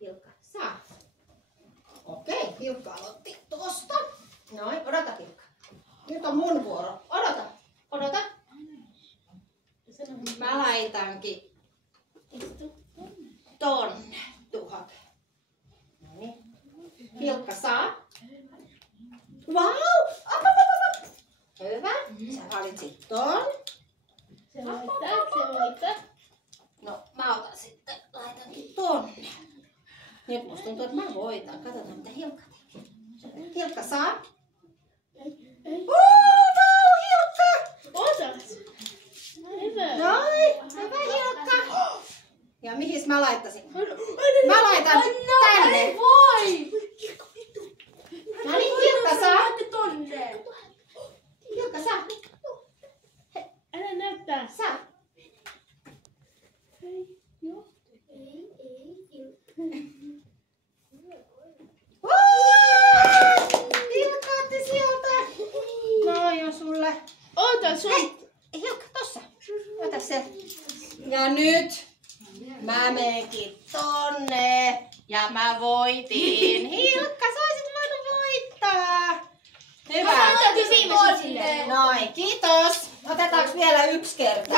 Hilkka saa. Okei, Hilkka aloitti tosta. Noin, odota Hilkka. Nyt on mun vuoro. Odota, odota. Mä laitankin tonne tuhot. Noniin. Hilkka saa. Vau! Wow. Hyvä. Sä valitsit ton. Se voittaa. No, mä otan sitten, laitankin tonne. Nyt musta tuntuu, että mä voitan. Katsotaan, mitä Hilkka tekee. Hilkka saa. Vau, Hilkka! Otas. Hyvä. Noin, hyvä Hilkka. Ja mihin mä laittaisin? Mä laitan tänne. Voi! No niin, Hilkka saa. Tonne. Hilkka saa. Älä näyttää. Saa. Hilkka otti sieltä. Noin on sulle. Ota sun. Hei, Hilkka tossa. Ota se. Ja nyt mä menkin tonne. Ja mä voitin. Hilkka, sä olisit voinut voittaa. Hyvä. Mä otin viimeisen silleen. Noin, kiitos. Otetaanko vielä yksi kerta?